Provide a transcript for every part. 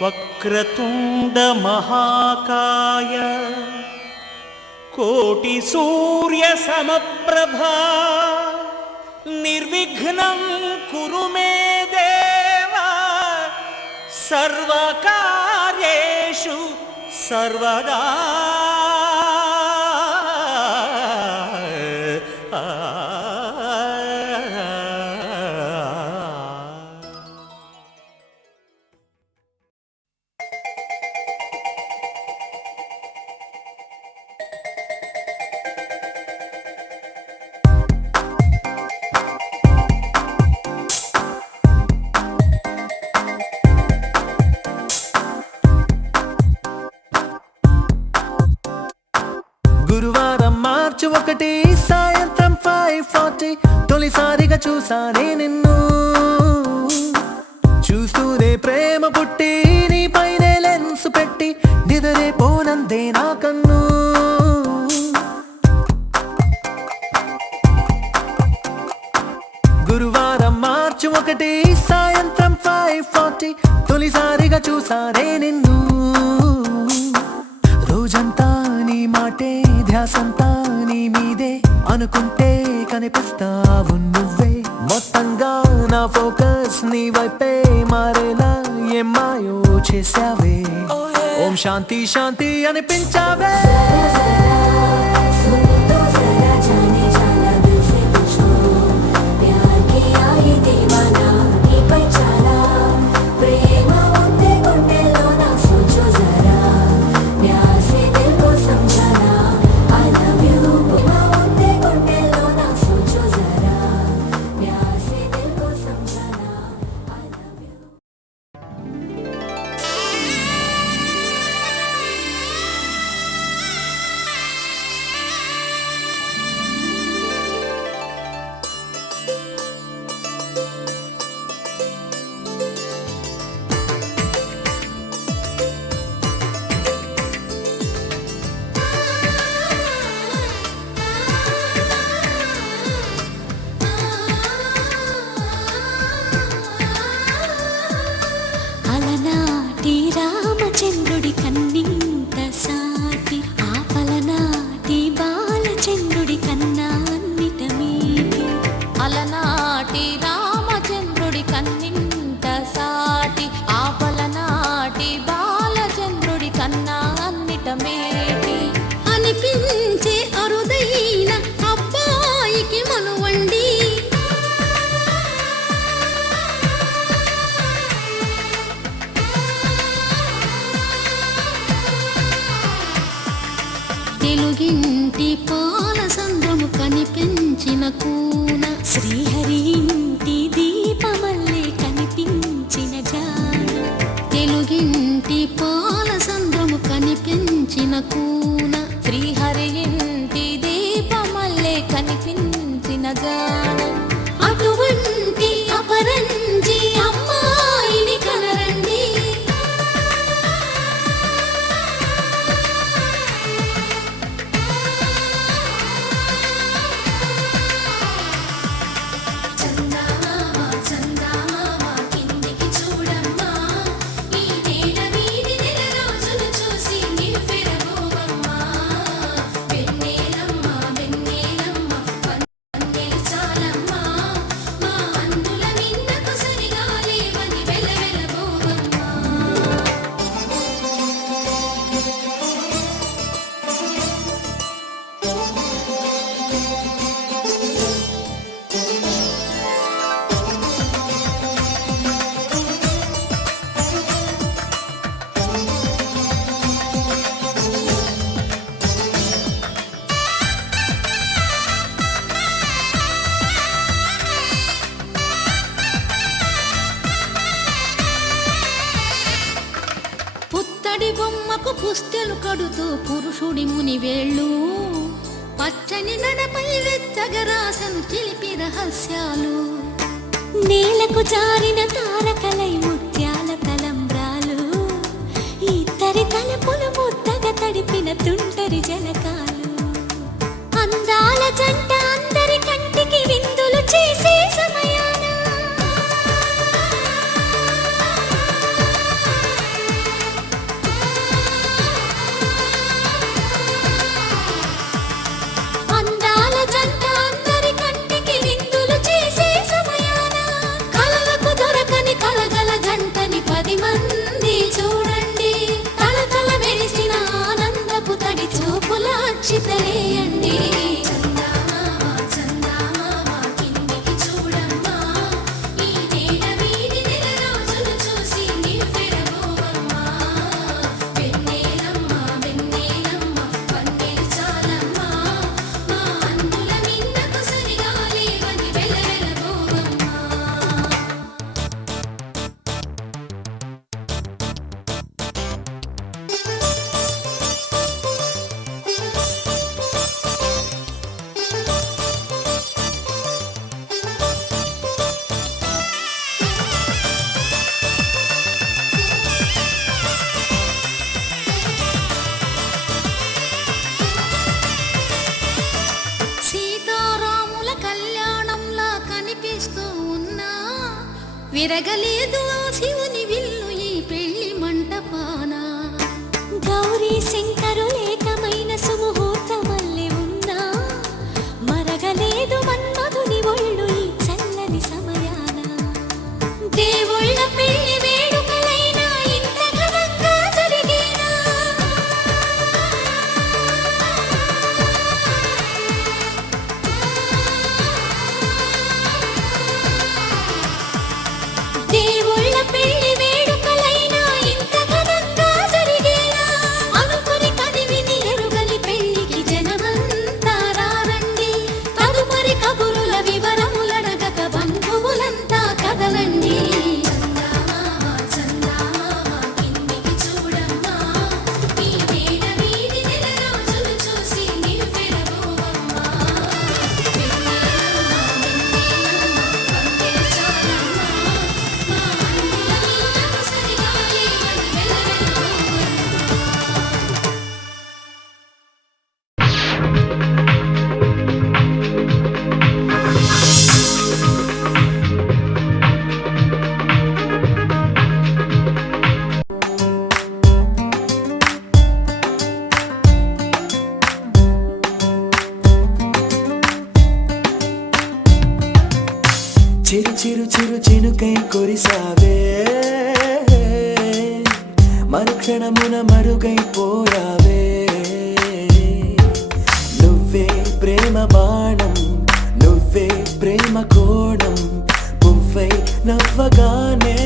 వక్రతుండ మహాకాయ కోటి సూర్య సమప్రభా నిర్విఘ్నం కురు మే దేవ సర్వకార్యేషు సర్వదా. గురువారం మార్చి 1 సాయంత్రం 5:40 తొలిసారిగా చూసానే నిన్ను. చూస్తూనే ప్రేమ పుట్టి నీ పైనే లెన్స్ పెట్టి నిదరే పోనందే నా కన్ను. గురువారం మార్చి 1 సాయంత్రం 5:40 తొలిసారిగా చూసానే నిన్ను. రోజంతా నీ మాటే ధ్యాసంతా నీ మీదే అనుకుంటే కనిపిస్తావు నువ్వే. మొత్తంగా నా ఫోకస్ నీ వైపే మారేలా ఏం మాయో చేసావే. ఓం శాంతి శాంతి అనిపించావే. రామచంద్రుడి కన్నింత సాటి ఆపలనాటి బాలచంద్రుడి కన్నా అన్నిట మీటి. అలనాటి రామచంద్రుడి కన్నింత సాటి ఆపలనాటి బాలచంద్రుడి కన్నా అన్నిట మేటి అనిపించే అరుదైన అబ్బాయికి మనువండి. తెలుగింటి పాల సంద్రము కనిపించిన కూన శ్రీహరి ఇంటి దీపమల్లే కనిపించిన జాన. తెలుగింటి పాల సంద్రము కనిపించిన కూన శ్రీహరి ఇంటి దీపమల్లే కనిపించిన జాన. అటువంటి అపరంజి అమ్మాయిని కనరండి. పుత్తడి బొమ్మకు పుస్తెలు కడుతూ పురుషుడి ముని వేళ్ళు పచ్చని నడపై వెచ్చగరాసను చిలిపి రహస్యాలు. నేలకు జారిన తారకలై ముత్యాల తలంబ్రాలు ఇద్దరి తలపులు ముద్దగా తడిపిన తుంటరి జలకాలు. అందాల జంట అందరి కంటికి విందులు చేసే సమయాన విరగలేదు ఆ శివుని విల్లు ఈ పెళ్లి మంటపాన. గౌరీ శంకరు ఏకమైన సుముహూర్తమల్లె ఉన్నా మరగలేదు మన్మధుని ఒళ్ళు ఈ చల్లని సమయాన. దేవుళ్ళ పెళ్లి వేడుకలైనా ఇంత ఘనంగా జరిగేనా? దేవుళ్ళ పెళ్లి వేడుకలైనా ఇంత ఘనంగా జరిగేనా? అనుకుని కదివిని ఎరుగని పెళ్లికి జనమంతా రారండి. తదుపరి కబురుల వివరములడగక బంధువులంతా కదలండి. కిందికి చూడమ్మా, ఈ వేళ వీధి నెల రోజులు చూసి నివ్వెరబోవమ్మా. చిరు చిరు చిరు చినుకై కురిసావే, మరుక్షణమున మరుగైపోయావే. నువ్వే ప్రేమ బాణం, నువ్వే ప్రేమ కోణం, పువ్వై నవ్వగానే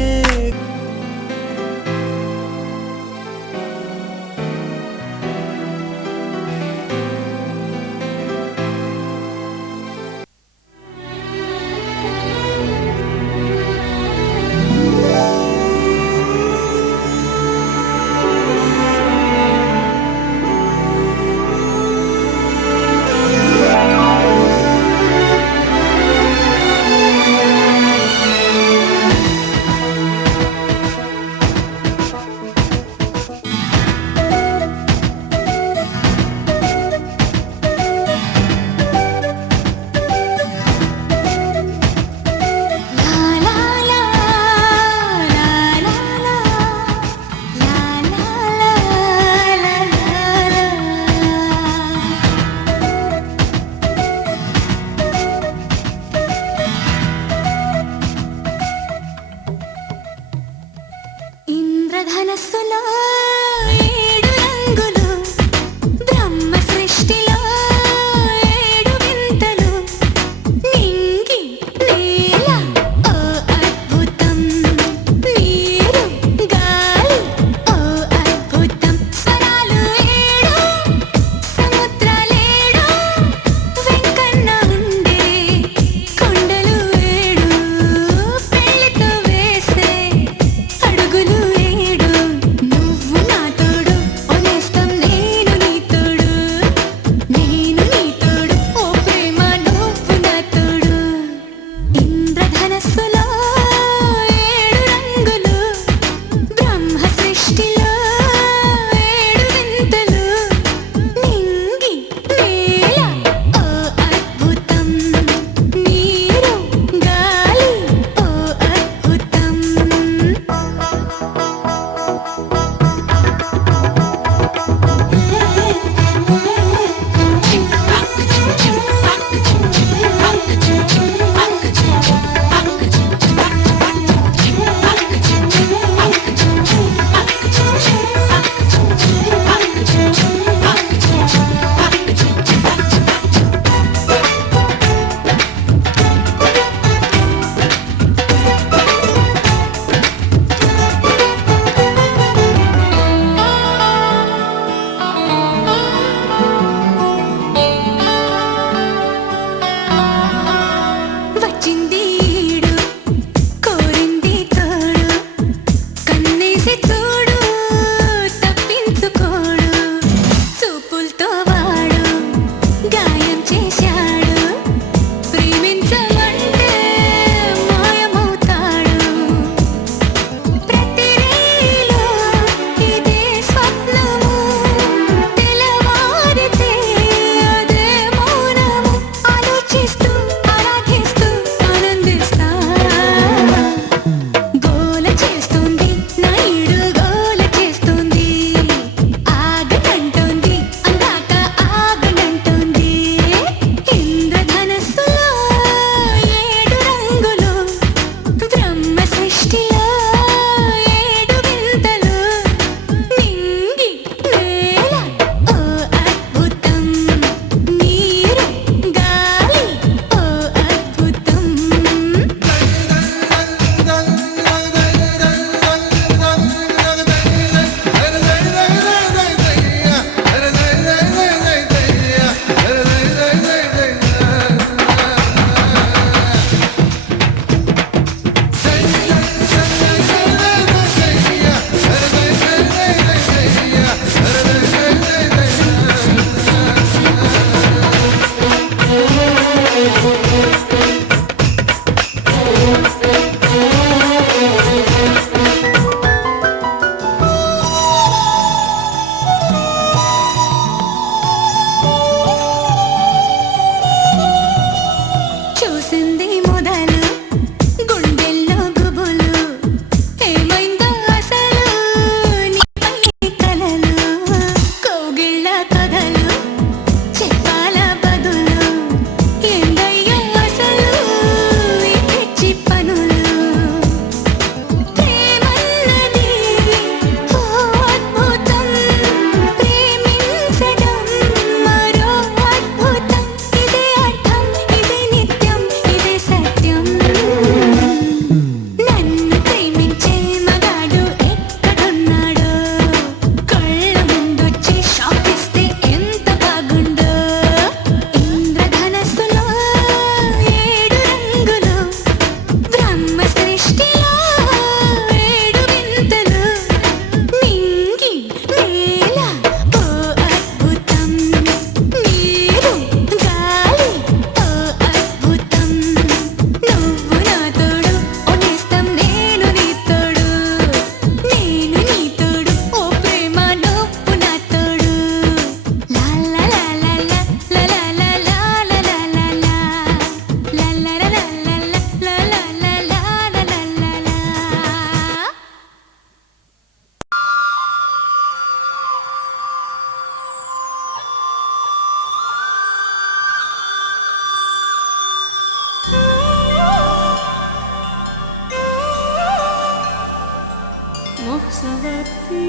సవతి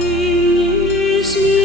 శ్రీ